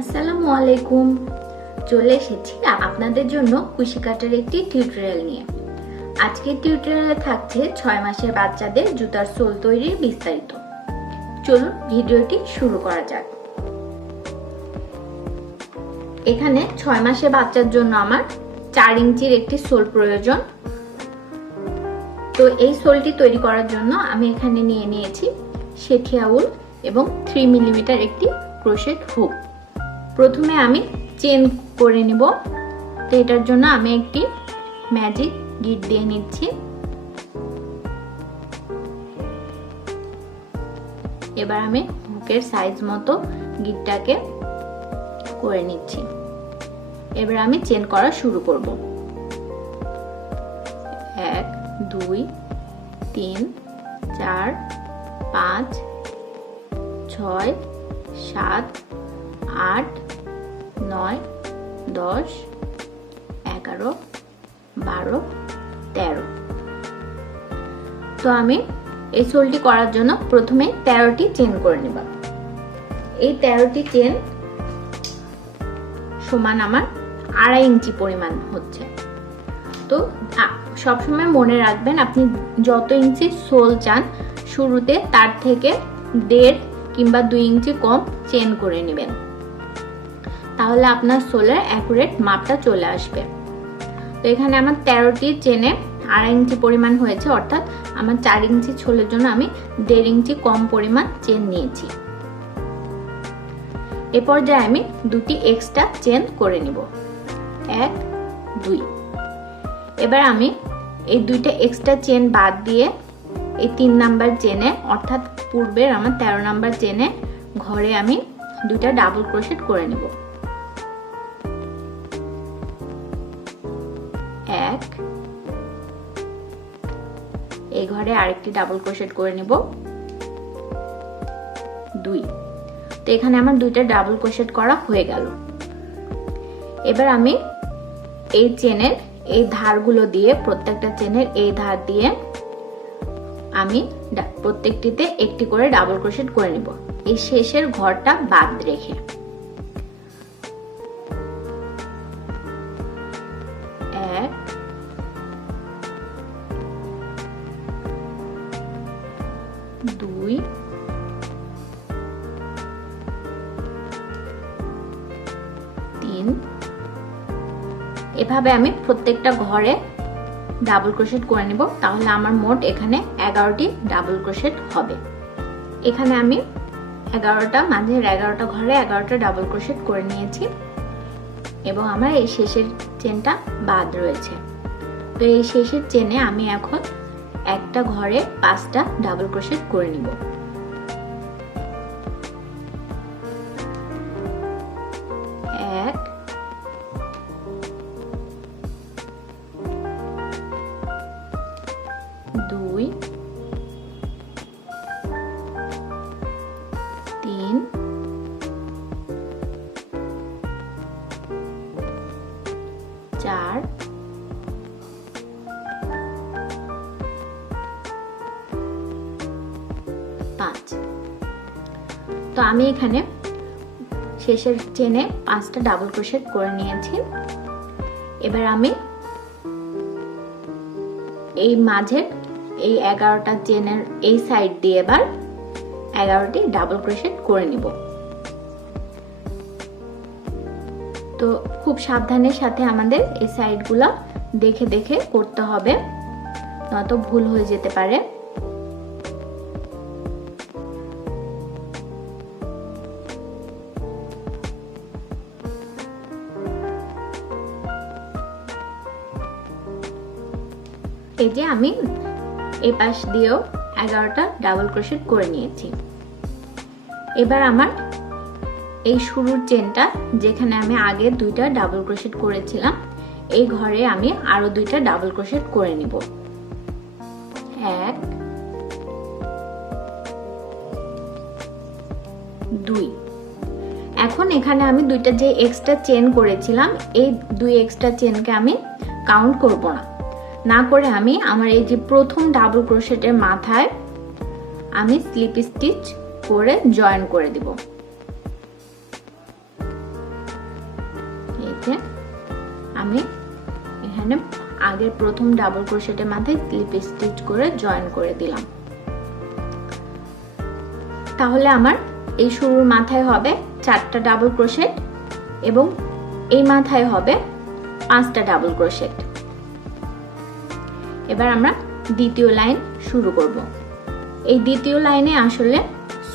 আসসালামু আলাইকুম। চলে এসেছি আপনাদের জন্য কুশি কাটার একটি টিউটোরিয়াল নিয়ে। আজকের টিউটোরিয়ালে থাকছে ছয় মাসের বাচ্চাদের জুতার সোল তৈরির বিস্তারিত। চলুন ভিডিওটি শুরু করা যাক। এখানে ছয় মাসের বাচ্চার জন্য আমার চার ইঞ্চির একটি সোল প্রয়োজন। তো এই সোলটি তৈরি করার জন্য আমি এখানে নিয়ে নিয়েছি শেঠিয়া উল এবং থ্রি মিলিমিটার একটি ক্রোশেট হুক। প্রথমে আমি চেন করে নিব। তো এটার জন্য আমি একটি ম্যাজিক গিট দিয়ে নিচ্ছি। এবার আমি বুকের সাইজ মতো গিটটাকে করে নিচ্ছি। এবার আমি চেন করা শুরু করব। এক, দুই, তিন, চার, পাঁচ, ছয়, সাত আট, নয়, দশ, এগারো, বারো, তেরো। তো আমি এই সোলটি করার জন্য প্রথমে তেরোটি চেন করে নেব। এই তেরোটি চেন সমান আমার আড়াই ইঞ্চি পরিমাণ হচ্ছে। তো সবসময় মনে রাখবেন, আপনি যত ইঞ্চি সোল চান, শুরুতে তার থেকে দেড় কিংবা দুই ইঞ্চি কম চেন করে নেবেন। তাহলে আপনার সোলের অ্যাকুরেট মাপটা চলে আসবে। তো এখানে আমার তেরোটি চেনে আড়াই ইঞ্চি পরিমাণ হয়েছে, অর্থাৎ আমার চার ইঞ্চি ছোলের জন্য আমি দেড় ইঞ্চি কম পরিমাণ চেন নিয়েছি। এ পর্যায়ে আমি দুটি এক্সট্রা চেন করে নিব। এক, দুই। এবার আমি এই দুইটা এক্সট্রা চেন বাদ দিয়ে এই তিন নাম্বার চেনে, অর্থাৎ পূর্বের আমার তেরো নাম্বার চেনে, ঘরে আমি দুইটা ডাবল ক্রোশেট করে নেব। এই ঘরে আরেকটি ডাবল ক্রোশেট করে নেব। দুই। তো এখানে আমার দুইটা ডাবল ক্রোশেট করা হয়ে গেল। এবার আমি এই চেনের এই ধারগুলো দিয়ে, প্রত্যেকটা চেনের এই ধার দিয়ে আমি প্রত্যেকটিতে একটি করে ডাবল ক্রোশেট করে নিব। এই শেষের ঘরটা বাদ রেখে। এভাবে আমি প্রত্যেকটা ঘরে ডাবল ক্রোশেট করে নিব, তাহলে আমার মোট এখানে এগারোটি ডাবল ক্রোশেট হবে। এখানে আমি এগারোটা, মাঝের এগারোটা ঘরে এগারোটা ডাবল ক্রোশেট করে নিয়েছি এবং আমার এই শেষের চেনটা বাদ রয়েছে। তো এই শেষের চেনে আমি এখন একটা ঘরে পাঁচটা ডাবল ক্রোশেট করে নিব। তো আমি এখানে শেষের চেনে পাঁচটা ডাবল ক্রোশেট করে নিয়েছি। এবার আমি এই মাঝের এই এগারোটা চেনের এই সাইড দিয়ে এবার এগারোটি ডাবল ক্রোশেট করে নিব। তো খুব সাবধানের সাথে আমাদের এই সাইডগুলো দেখে দেখে করতে হবে, নয়তো ভুল হয়ে যেতে পারে। এই যে আমি এই পাশ দিয়েও এগারোটা ডাবল ক্রোশেট করে নিয়েছি। এবার আমার এই শুরুর চেনটা যেখানে আমি আগে দুইটা ডাবল ক্রোশেট করেছিলাম, এই ঘরে আমি আরও দুইটা ডাবল ক্রোশেট করে নিব। এক, দুই। এখন এখানে আমি দুইটা যে এক্সট্রা চেন করেছিলাম, এই দুই এক্সট্রা চেনকে আমি কাউন্ট করব না। না করে আমি আমার এই যে প্রথম ডাবল ক্রোশেটের মাথায় আমি স্লিপ স্টিচ করে জয়েন করে দিব। যে আমি এখানে আগের প্রথম ডাবল ক্রোশেটের মাথায় স্লিপ স্টিচ করে জয়েন করে দিলাম। তাহলে আমার এই শুরুর মাথায় হবে চারটা ডাবল ক্রোশেট এবং এই মাথায় হবে পাঁচটা ডাবল ক্রোশেট এবার আমরা দ্বিতীয় লাইন শুরু করব। এই দ্বিতীয় লাইনে আসলে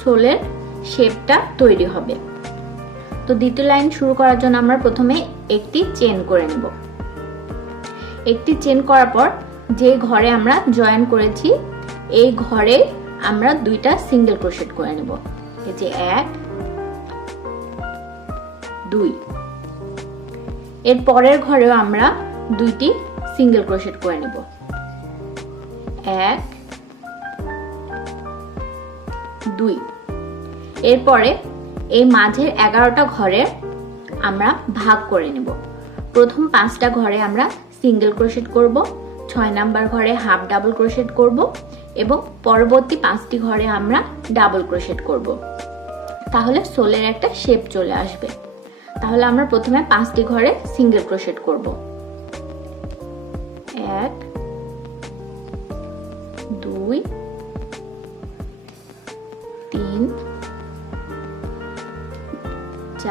সোলের শেপটা তৈরি হবে। তো দ্বিতীয় লাইন শুরু করার জন্য আমরা প্রথমে একটি চেন করে নেব। একটি চেন করার পর যে ঘরে আমরা জয়েন করেছি, এই ঘরে আমরা দুইটা সিঙ্গেল ক্রোশেট করে নেব। এই যে এক, দুই। এর পরের ঘরেও আমরা দুইটি সিঙ্গেল ক্রোশেট করে নেব। এক, দুই। এরপরে এই মাঝের এগারোটা ঘরে আমরা ভাগ করে নেব। প্রথম পাঁচটা ঘরে আমরা সিঙ্গেল ক্রোশেট করব, ছয় নাম্বার ঘরে হাফ ডাবল ক্রোশেট করব এবং পরবর্তী পাঁচটি ঘরে আমরা ডাবল ক্রোশেট করব। তাহলে সোলের একটা শেপ চলে আসবে। তাহলে আমরা প্রথমে পাঁচটি ঘরে সিঙ্গেল ক্রোশেট করব।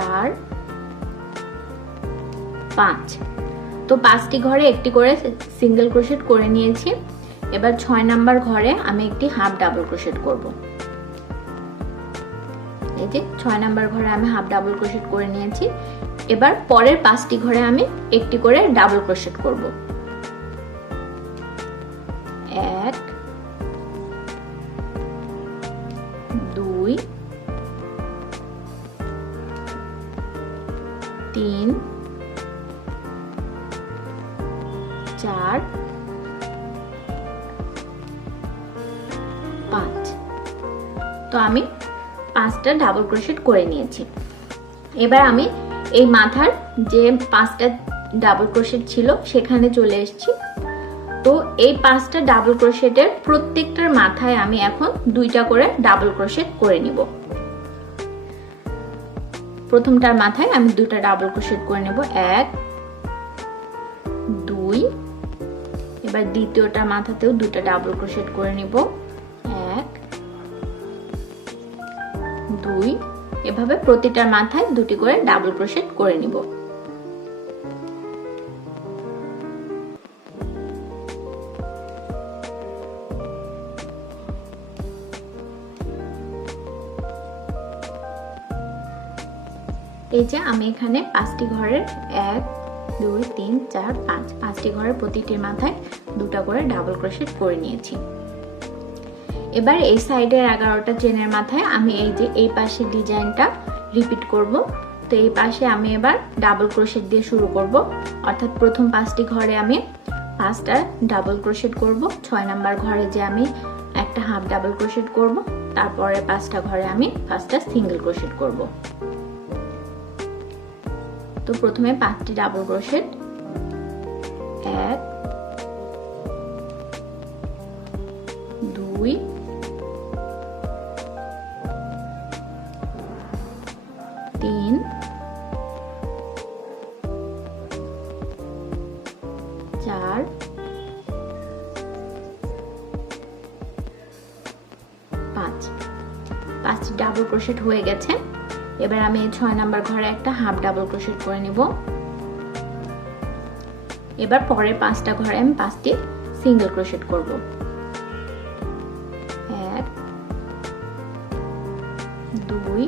চার, পাঁচ। তো পাঁচটি ঘরে একটি করে সিঙ্গেল ক্রোশেট করে নিয়েছি। এবার ছয় নাম্বার ঘরে আমি একটি হাফ ডাবল ক্রোশেট করব। এই যে ছয় নাম্বার ঘরে আমি হাফ ডাবল ক্রোশেট করে নিয়েছি। এবার পরের পাঁচটি ঘরে আমি একটি করে ডাবল ক্রোশেট করব। এক, দুই পাঁচটা ডাবল ক্রোশেট করে নিয়েছি। এবার আমি এই মাথার যে পাঁচটা ডাবল ক্রোশেট ছিল সেখানে চলে এসেছি। তো এই পাঁচটা ডাবল ক্রোশেটের প্রত্যেকটার মাথায় আমি এখন দুইটা করে ডাবল ক্রোশেট করে নিব। প্রথমটার মাথায় আমি দুটা ডাবল ক্রোশেট করে নেব। এক, দুই, এবার দ্বিতীয়টার মাথাতেও দুইটা ডাবল ক্রোশেট করে নিব। দুই, এভাবে প্রতিটার মাথায় দুটি করে ডাবল ক্রোশেট করে নিব। এই যে আমি এখানে পাঁচটি ঘরের এক, দুই, তিন, চার, পাঁচ, পাঁচটি ঘরের প্রতিটির মাথায় দুটা করে ডাবল ক্রোশেট করে নিয়েছি। এবার এই সাইডের এগারোটা চেনের মাথায় আমি এই যে এই পাশে ডিজাইনটা রিপিট করব। তো এই পাশে আমি এবার ডাবল ক্রোশেট দিয়ে শুরু করব। অর্থাৎ প্রথম পাঁচটি ঘরে আমি পাঁচটা ডাবল ক্রোশেট করব। ছয় নাম্বার ঘরে যে আমি একটা হাফ ডাবল ক্রোশেট করব। তারপরে পাঁচটা ঘরে আমি পাঁচটা সিঙ্গেল ক্রোশেট করব। তো প্রথমে পাঁচটি ডাবল ক্রোশেট পাঁচ। পাঁচটি ডাবল ক্রোশেট হয়ে গেছে। এবার আমি ছয় নাম্বার ঘরে একটা হাফ ডাবল ক্রোশেট করে নিব। এবার পরের পাঁচটা ঘরে আমি পাঁচটি সিঙ্গেল ক্রোশেট করব। এক, দুই,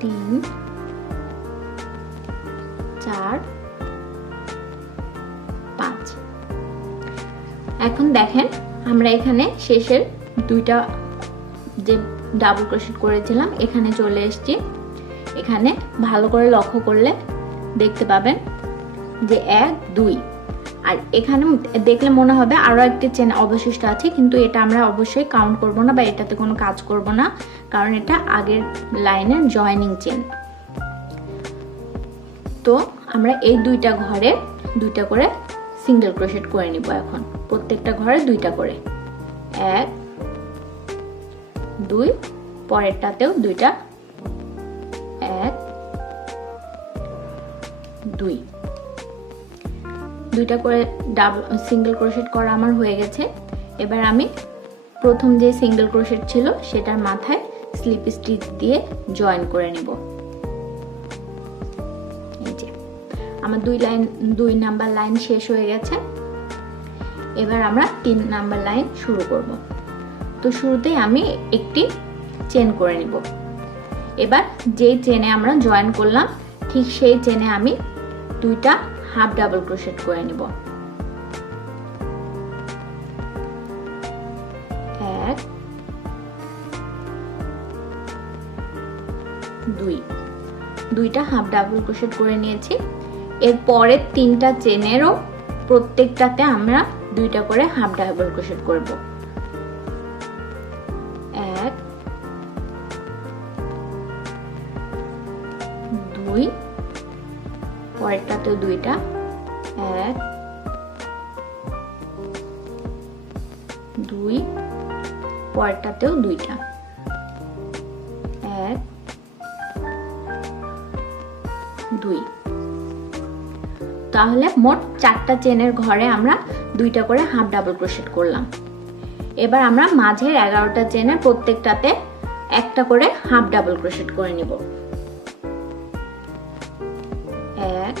তিন, চার, পাঁচ। এখন দেখেন আমরা এখানে শেষের দুইটা যে ডাবল ক্রোশেট করেছিলাম, এখানে চলে এসেছি। এখানে ভালো করে লক্ষ্য করলে দেখতে পাবেন যে এক, দুই। আর এখানে দেখলে মনে হবে আরও একটি চেন অবশিষ্ট আছে, কিন্তু এটা আমরা অবশ্যই কাউন্ট করব না বা এটাতে কোনো কাজ করব না, কারণ এটা আগের লাইনের জয়েনিং চেন তো আমরা এই দুইটা ঘরে দুইটা করে সিঙ্গেল ক্রোশেট করে নিব এখন। প্রত্যেকটা ঘরে দুইটা করে। এক, দুই, পরেরটাতেও দুইটা। এক, দুই। দুইটা করে ডাবল সিঙ্গেল ক্রোশেট করা আমার হয়ে গেছে। এবার আমি প্রথম যে সিঙ্গেল ক্রোশেট ছিল, সেটার মাথায় স্লিপ স্টিচ দিয়ে জয়েন করে নিব। আমার দুই লাইন, দুই নাম্বার লাইন শেষ হয়ে গেছে। এবার আমরা তিন নাম্বার লাইন শুরু করব। তো শুরুতেই আমি একটি চেন করে নিব। এবার যে চেনে আমরা জয়েন করলাম, ঠিক সেই চেনে আমি দুইটা হাফ ডাবল ক্রোশেট করে নিব। দুইটা হাফ ডাবল ক্রোশেট করে নিয়েছি। এর পরের তিনটা চেনেরও প্রত্যেকটাতে আমরা দুইটা করে হাফ ডাবল ক্রোশেট করব। এক, দুই, পরেরটাতেও দুইটা। এক, দুই, পরেরটাতেও দুইটা। এক, দুই। তাহলে মোট চারটা চেনের ঘরে আমরা দুইটা করে হাফ ডাবল ক্রোশেট করলাম। এবার আমরা মাঝের এগারোটা চেনের প্রত্যেকটাতে একটা করে হাফ ডাবল ক্রোশেট করে নিব। এক,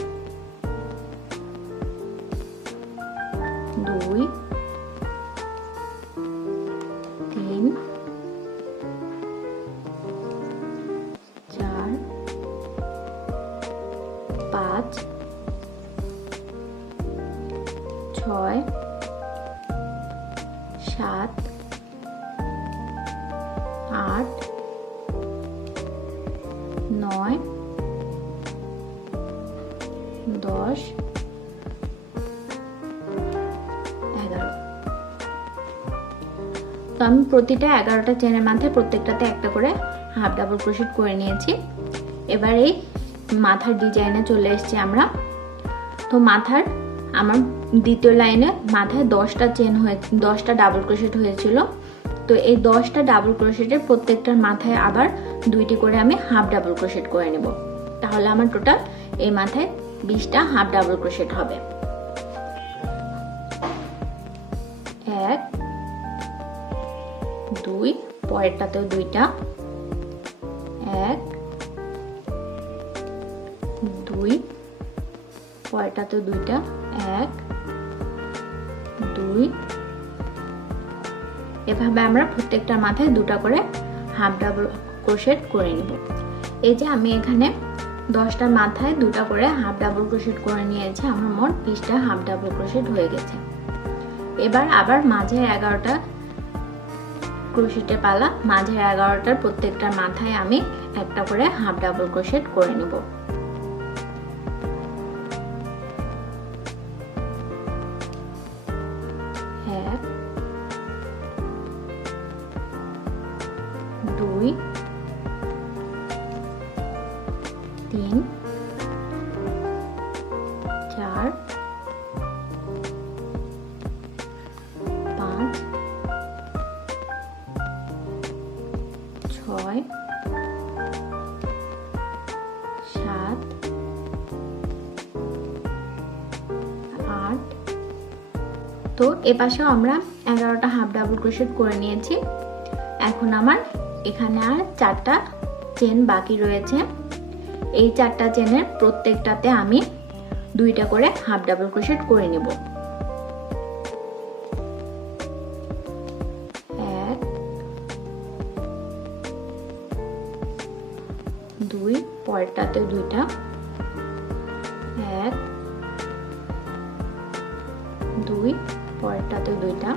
দুই, তিন, চার, পাঁচ ছয়, সাত, আট, নয়, দশ, এগারো। তো আমি প্রতিটা এগারোটা চেনের মাঝে প্রত্যেকটাতে একটা করে হাফ ডাবল ক্রোশেট করে নিয়েছি। এবার এই মাথার ডিজাইনে চলে এসেছি আমরা। তো মাথার আমার দ্বিতীয় লাইনে মাথায় দশটা চেন হয়ে, দশটা ডাবল ক্রোশেট হয়েছিল। তো এই দশটা ডাবল ক্রোশেটের প্রত্যেকটার মাথায় আবার দুইটি করে আমি হাফ ডাবল ক্রোশেট করে নেব। তাহলে আমার টোটাল এই মাথায় বিশটা হাফ ডাবল ক্রোশেট হবে। এক, দুই, পরেরটাতেও দুইটা। এক, দুই পরেরটাতেও দুইটা? এক, দুই। এভাবে আমরা প্রত্যেকটার মাথায় দুটা করে হাফ ডাবল ক্রোশেট করে নিব। এই যে আমি এখানে দশটা মাথায় দুটা করে হাফ ডাবল ক্রোশেট করে নিয়েছি, আমার মোট বিশটা হাফ ডাবল ক্রোশেট হয়ে গেছে। এবার আবার মাঝে এগারোটা ক্রোশেটের পালা মাঝে এগারোটার প্রত্যেকটার মাথায় আমি একটা করে হাফ ডাবল ক্রোশেট করে নেব। তো এ পাশেও আমরা এগারোটা হাফ ডাবল ক্রোশেট করে নিয়েছি। এখন আমার এখানে আর চারটা চেন বাকি রয়েছে। এই চারটা চেনের প্রত্যেকটাতে আমি দুইটা করে হাফ ডাবল ক্রোশেট করে নেব। এক, দুই, পরেরটাতে দুইটা। এক, দুই পরেরটাতে দুইটা।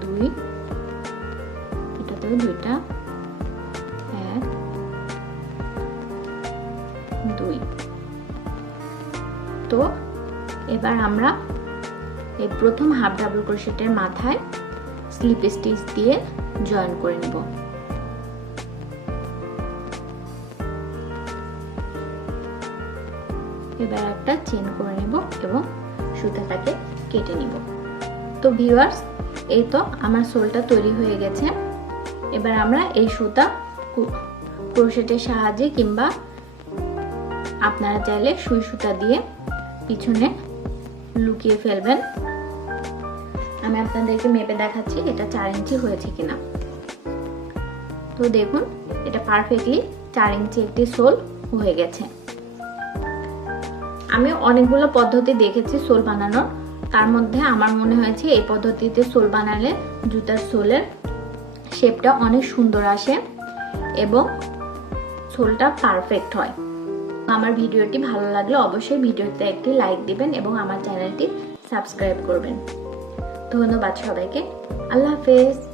দুই। এটাতেও দুইটা। এক। দুই। তো এবার আমরা এই প্রথম হাফ ডাবল ক্রোশেটের মাথায় স্লিপ স্টিচ দিয়ে জয়েন করে নিব। এবার একটা চেন করে নেব এবং সুতাটাকে কেটে নিব। তো ভিউয়ার্স, এই তো আমার সোলটা তৈরি হয়ে গেছে। এবার আমরা এই সুতা ক্রোশেটের সাহায্যে কিংবা আপনারা চাইলে সুই সুতা দিয়ে পিছনে লুকিয়ে ফেলবেন। আমি আপনাদেরকে মেপে দেখাচ্ছি এটা চার ইঞ্চি হয়েছে কিনা। তো দেখুন, এটা পারফেক্টলি চার ইঞ্চি একটি সোল হয়ে গেছে। আমি অনেকগুলো পদ্ধতি দেখেছি সোল বানানোর তার মধ্যে আমার মনে হয়েছে এই পদ্ধতিতে সোল বানালে জুতার সোলের শেপটা অনেক সুন্দর আসে এবং সোলটা পারফেক্ট হয়। আমার ভিডিওটি ভালো লাগলে অবশ্যই ভিডিওতে একটি লাইক দিবেন এবং আমার চ্যানেলটি সাবস্ক্রাইব করবেন। ধন্যবাদ সবাইকে। আল্লাহ হাফেজ।